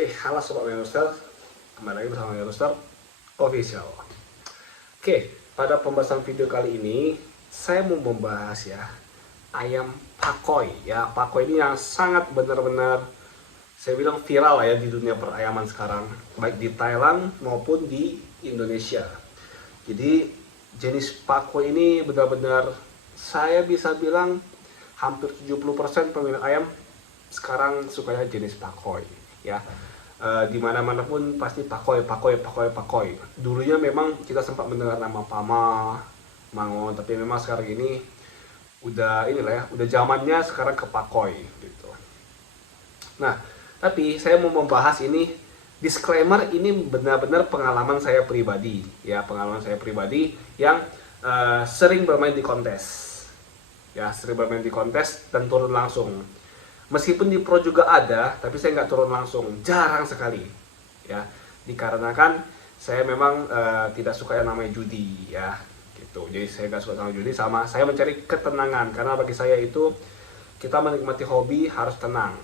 Oke, halo Sobat Rooster, kembali lagi bersama Rooster Official. Oke, pada pembahasan video kali ini, saya mau membahas ya, ayam pakoi. Ya, pakoi ini yang sangat benar-benar, saya bilang viral ya di dunia perayaman sekarang, baik di Thailand maupun di Indonesia. Jadi, jenis pakoi ini benar-benar, saya bisa bilang, hampir 70% pemilik ayam sekarang sukanya jenis pakoi ya. Di mana-mana pun pasti pakoi. Dulunya memang kita sempat mendengar nama Pama, Mangon, tapi memang sekarang ini udah inilah ya, udah zamannya sekarang ke pakoi gitu. Nah, tapi saya mau membahas ini, disclaimer, ini benar-benar pengalaman saya pribadi ya, pengalaman saya pribadi yang sering bermain di kontes. Ya, sering bermain di kontes dan turun langsung. Meskipun di pro juga ada, tapi saya nggak turun langsung, jarang sekali. Ya, dikarenakan saya memang tidak suka yang namanya judi, ya, gitu. Jadi saya nggak suka sama judi, sama saya mencari ketenangan, karena bagi saya itu kita menikmati hobi harus tenang,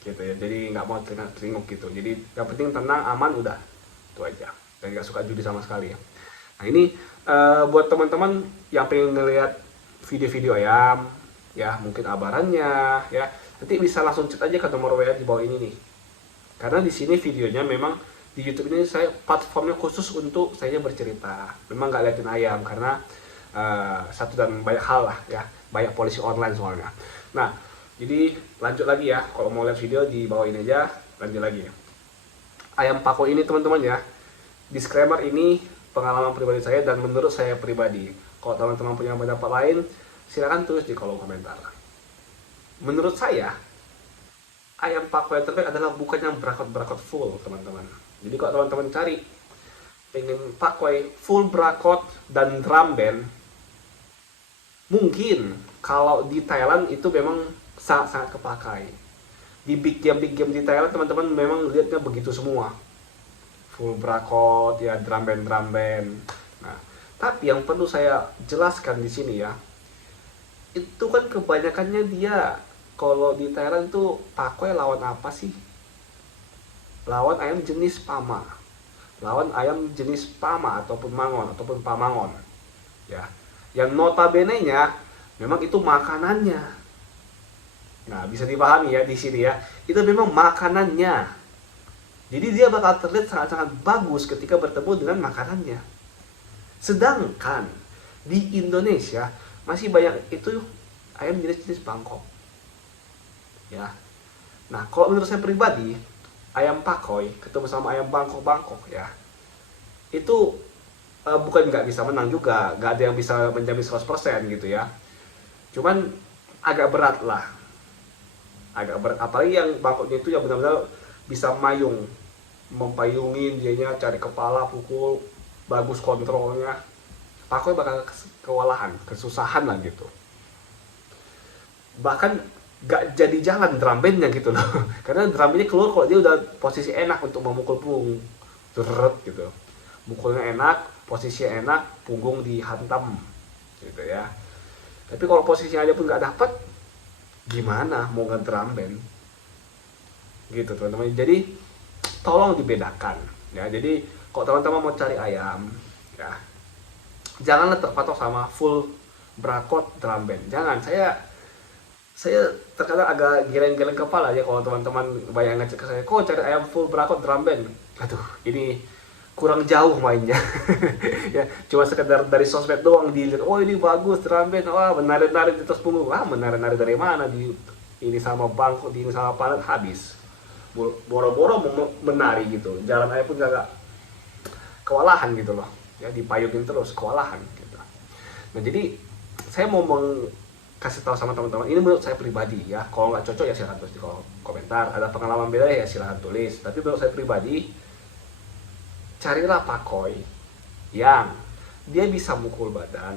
gitu ya. Jadi nggak mau teringuk gitu. Jadi yang penting tenang, aman, udah, itu aja. Dan nggak suka judi sama sekali ya. Nah ini buat teman-teman yang pengen ngelihat video-video ayam, ya mungkin abarannya ya, nanti bisa langsung chat aja ke nomor WA di bawah ini nih, karena di sini videonya memang di YouTube ini saya platformnya khusus untuk saya bercerita, memang nggak liatin ayam karena satu dan banyak hal lah ya, banyak polisi online soalnya. Nah jadi lanjut lagi ya, kalau mau lihat video di bawah ini aja, lanjut lagi ya. Ayam pakoi ini teman-teman ya, disclaimer, ini pengalaman pribadi saya dan menurut saya pribadi. Kalau teman-teman punya pendapat lain, silakan tulis di kolom komentar. Menurut saya, ayam pakoi yang terbaik adalah bukan yang berakot full, teman-teman. Jadi kalau teman-teman cari pengen pakoi full berakot dan drum band, mungkin kalau di Thailand itu memang sangat-sangat kepakai. Di big game di Thailand, teman-teman memang lihatnya begitu semua, full berakot ya, drum band. Nah, tapi yang perlu saya jelaskan di sini ya, itu kan kebanyakannya dia kalau di Thailand tuh pakoi lawan apa sih? Lawan ayam jenis Pama, lawan ayam jenis Pama ataupun Mangon ataupun Pamangon, ya. Yang notabene-nya memang itu makanannya. Nah, bisa dipahami ya di sini ya. Itu memang makanannya. Jadi dia bakal terlihat sangat-sangat bagus ketika bertemu dengan makanannya. Sedangkan di Indonesia masih banyak itu ayam jenis-jenis Bangkok. Ya. Nah, kalau menurut saya pribadi, ayam pakoi ketemu sama ayam Bangkok ya, itu bukan nggak bisa menang juga, nggak ada yang bisa menjamin 100% gitu ya. Cuman agak berat lah. Agak berat, apalagi yang Bangkoknya itu yang benar-benar bisa mempayungin dianya, cari kepala, pukul, bagus kontrolnya. Pakoi bakal kewalahan, kesusahan lah gitu. Bahkan gak jadi jalan drum bandnya gitu loh. Karena drum bandnya keluar kalau dia udah posisi enak untuk memukul punggung, deret gitu. Mukulnya enak, posisinya enak, punggung dihantam gitu ya. Tapi kalau posisinya aja pun gak dapet, gimana mau nge-drum band gitu teman-teman. Jadi tolong dibedakan ya. Jadi kalau teman-teman mau cari ayam ya, janganlah terpatok sama full berakot drum band. Jangan. Saya terkadang agak geleng-geleng kepala ya kalau teman-teman banyak ngecek ke saya, kok cari ayam full berakot drum band. Aduh, ini kurang jauh mainnya. Ya, cuma sekedar dari sosmed doang dilihat, oh ini bagus drum band, wah menari-nari di atas punggung. Ah, menari-nari dari mana, di ini sama Bangkok, di ini sama Palet, habis. Boro-boro menari gitu. Jalan aja pun agak kewalahan gitu loh. Ya, dipayungin terus, kewalahan gitu. Nah, jadi saya mau kasih tahu sama teman-teman, ini menurut saya pribadi ya. Kalau nggak cocok ya silahkan tulis di kolom komentar. Ada pengalaman beda ya silahkan tulis. Tapi menurut saya pribadi, carilah pakoi yang dia bisa mukul badan,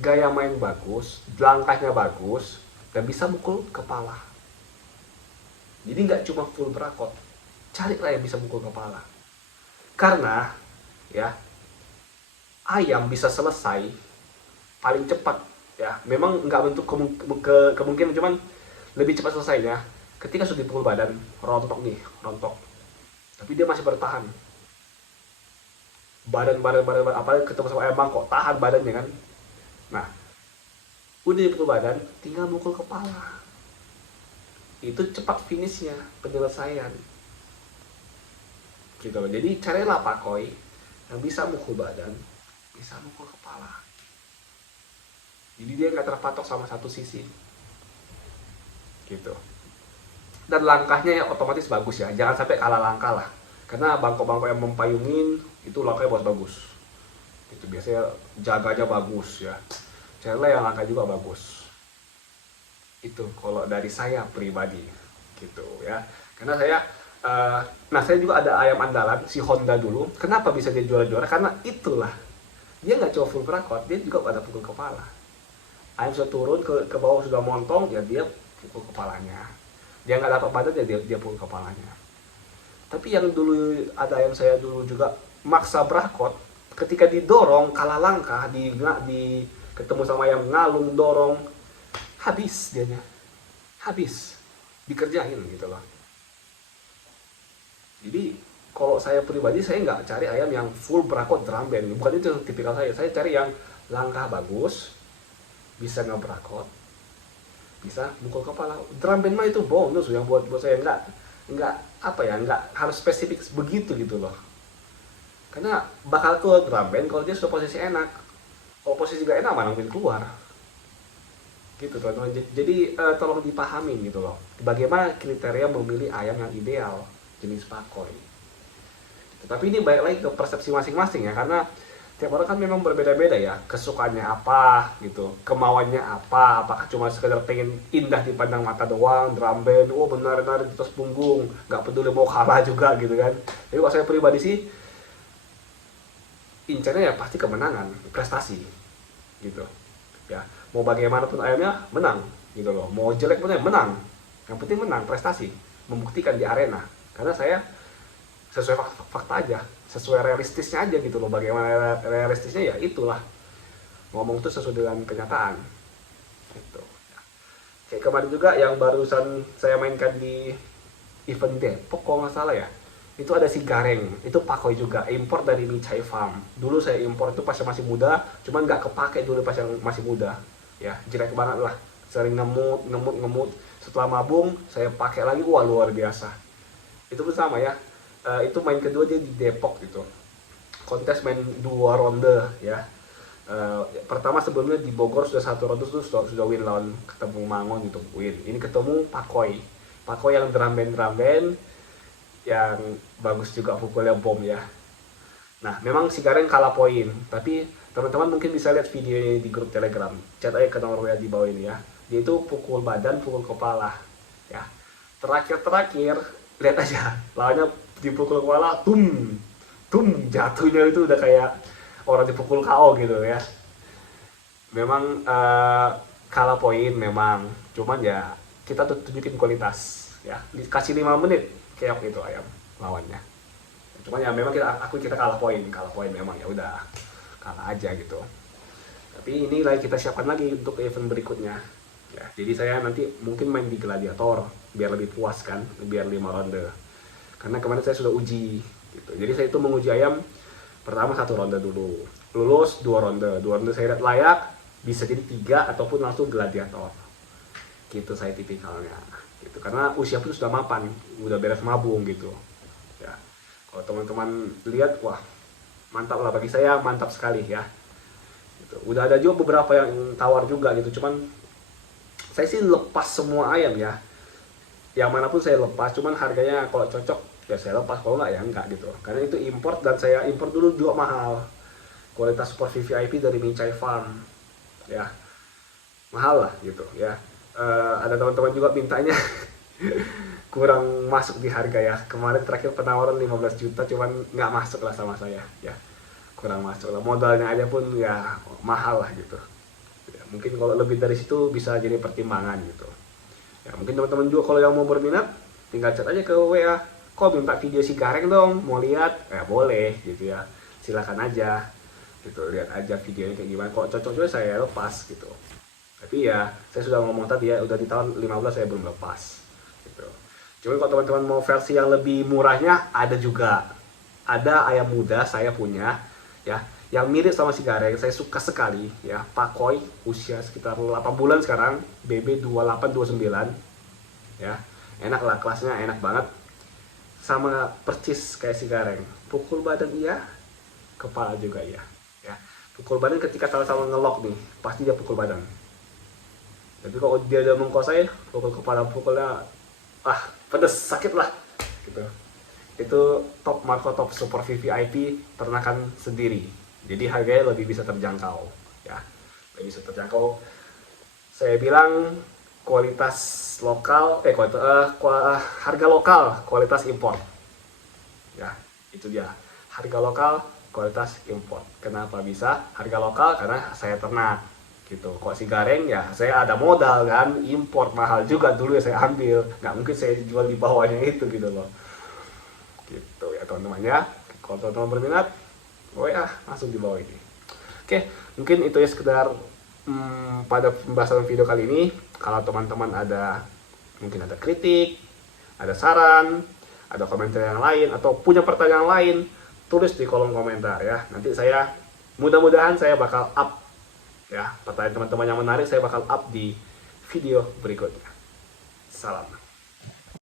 gaya main bagus, langkahnya bagus, dan bisa mukul kepala. Jadi nggak cuma full berakot, carilah yang bisa mukul kepala. Karena ya, ayam bisa selesai paling cepat ya, memang nggak bentuk kemungkinan, cuman lebih cepat selesainya Ketika sudah dipukul badan, rontok nih, rontok. Tapi dia masih bertahan. Badan, apalagi ketemu sama ayam bangkok, tahan badannya kan. Nah, udah dipukul badan, tinggal mukul kepala. Itu cepat finishnya, penyelesaian. Gitu loh. Jadi carilah pakoi yang bisa mukul badan, bisa mukul kepala. Jadi dia nggak terpatok sama satu sisi. Gitu. Dan langkahnya ya otomatis bagus ya, jangan sampai kalah langkah lah, karena bangkok-bangkok yang mempayungin itu langkahnya bagus, itu biasanya jaganya bagus ya, carilah yang langkah juga bagus. Itu kalau dari saya pribadi gitu ya, karena saya nah saya juga ada ayam andalan si Honda dulu. Kenapa bisa dia juara-juara? Karena itulah, dia nggak cuma full prakot, dia juga ada pukul kepala. Ayam sudah turun ke bawah, sudah montong ya dia pukul kepalanya. Dia nggak dapat badan ya dia pukul kepalanya. Tapi yang dulu ada ayam saya dulu juga maksa brakot, ketika didorong kalah langkah, di ketemu sama ayam ngalung dorong, habis dianya, habis dikerjain gitu loh. Jadi kalau saya pribadi, saya nggak cari ayam yang full brakot drum band, bukan itu tipikal saya. Saya cari yang langkah bagus, bisa ngebrakot, bisa mukul kepala. Drum band mah itu bonus yang buat saya, nggak apa ya, nggak harus spesifik begitu gitu loh. Karena bakal keluar drum band kalau dia sudah posisi enak. Kalau posisi gak enak mana mungkin keluar. Gitu teman-teman. Jadi tolong dipahamin gitu loh, bagaimana kriteria memilih ayam yang ideal jenis pakoi. Tapi ini balik lagi ke persepsi masing-masing ya, karena tiap orang kan memang berbeda-beda ya, kesukaannya apa gitu, kemauannya apa, apakah cuma sekedar pengen indah dipandang mata doang, drum band, oh benar-benar di atas punggung, nggak peduli mau kalah juga gitu kan. Jadi kalau saya pribadi sih, incarnya ya pasti kemenangan, prestasi gitu ya. Mau bagaimanapun ayamnya menang gitu loh, mau jelek pun ya menang, yang penting menang, prestasi, membuktikan di arena. Karena saya sesuai fakta aja, sesuai realistisnya aja gitu loh. Bagaimana realistisnya ya itulah, ngomong tuh sesuai dengan kenyataan gitu. Kayak kemarin juga yang barusan saya mainkan di event Depok kalau nggak salah ya, itu ada si Gareng, itu pakoi juga, import dari Micai Farm. Dulu saya import itu pas masih muda, cuman nggak kepake dulu pas yang masih muda ya, jelek banget lah, sering ngemut. Setelah mabung saya pakai lagi, wah luar biasa. Itu bersama ya. Itu main kedua dia di Depok gitu, kontes main 2 ronde ya. Pertama sebelumnya di Bogor sudah 1 ronde tuh sudah win lawan ketemu Mangon gitu, win. Ini ketemu pakoi yang drum band yang bagus juga, pukulnya bom ya. Nah memang si Gareng kalah poin, tapi teman-teman mungkin bisa lihat videonya di grup Telegram, chat aja ke nomor WA di bawah ini ya. Dia itu pukul badan, pukul kepala ya. Terakhir lihat aja, lawannya dipukul kepala, jatuhnya itu udah kayak orang dipukul KO gitu ya. Memang kalah poin memang, cuman ya kita tuh tunjukin kualitas ya, dikasih 5 menit keok itu ayam lawannya. Cuman ya memang kita kalah poin memang, ya udah kalah aja gitu. Tapi ini lagi kita siapkan lagi untuk event berikutnya ya. Jadi saya nanti mungkin main di gladiator biar lebih puas kan, biar 5 ronde. Karena kemarin saya sudah uji gitu. Jadi saya itu menguji ayam pertama 1 ronde dulu, lulus 2 ronde saya lihat layak, bisa jadi 3 ataupun langsung gladiator gitu saya tipikalnya gitu. Karena usia pun sudah mapan, udah beres mabung gitu ya. Kalau teman-teman lihat, wah mantap lah, bagi saya mantap sekali ya gitu. Udah ada juga beberapa yang tawar juga gitu, cuman saya sih lepas semua ayam ya, yang manapun saya lepas, cuman harganya kalau cocok ya saya lepas, kalau nggak ya enggak gitu. Karena itu import, dan saya import dulu juga mahal, kualitas Sport VVIP dari Micai Farm ya, mahal lah gitu ya. Ada teman-teman juga mintanya kurang masuk di harga ya. Kemarin terakhir penawaran 15 juta, cuman nggak masuk lah sama saya ya, kurang masuk lah, modalnya aja pun ya mahal lah gitu ya. Mungkin kalau lebih dari situ bisa jadi pertimbangan gitu ya. Mungkin teman-teman juga kalau yang mau berminat, tinggal chat aja ke WA, kok minta video si Gareng dong, mau lihat ya boleh gitu ya, silakan aja gitu, lihat aja videonya kayak gimana. Kalau cocok juga saya lepas gitu. Tapi ya saya sudah ngomong tadi ya, udah di tahun 15 saya belum lepas gitu. Cuma kalau teman-teman mau versi yang lebih murahnya ada juga. Ada ayam muda saya punya ya, yang mirip sama si Gareng. Saya suka sekali ya, Pakoi, usia sekitar 8 bulan sekarang, BB 2829 ya. Enak lah, kelasnya enak banget. Sama percis kayak si Gareng. Pukul badan iya, kepala juga iya ya. Pukul badan ketika sama-sama ngelok nih, pasti dia pukul badan. Tapi kalau dia udah mengkuasai, pukul kepala, pukulnya pedes, sakit lah gitu. Itu top Marco Top Super VVIP ternakan sendiri, jadi harganya lebih bisa terjangkau ya, lebih bisa terjangkau. Saya bilang kualitas lokal, harga lokal, kualitas impor ya. Itu dia, harga lokal, kualitas impor. Kenapa bisa harga lokal? Karena saya ternak gitu. Kok si Gareng ya saya ada modal kan, impor mahal juga dulu ya saya ambil, nggak mungkin saya jual di bawahnya itu gitu loh. Gitu ya teman-teman ya. Kalau teman-teman berminat, langsung di bawah ini. Oke, mungkin itu ya sekedar pada pembahasan video kali ini. Kalau teman-teman mungkin ada kritik, ada saran, ada komentar yang lain, atau punya pertanyaan lain, tulis di kolom komentar ya. Nanti saya mudah-mudahan saya bakal up ya, pertanyaan teman-teman yang menarik saya bakal up di video berikutnya. Salam.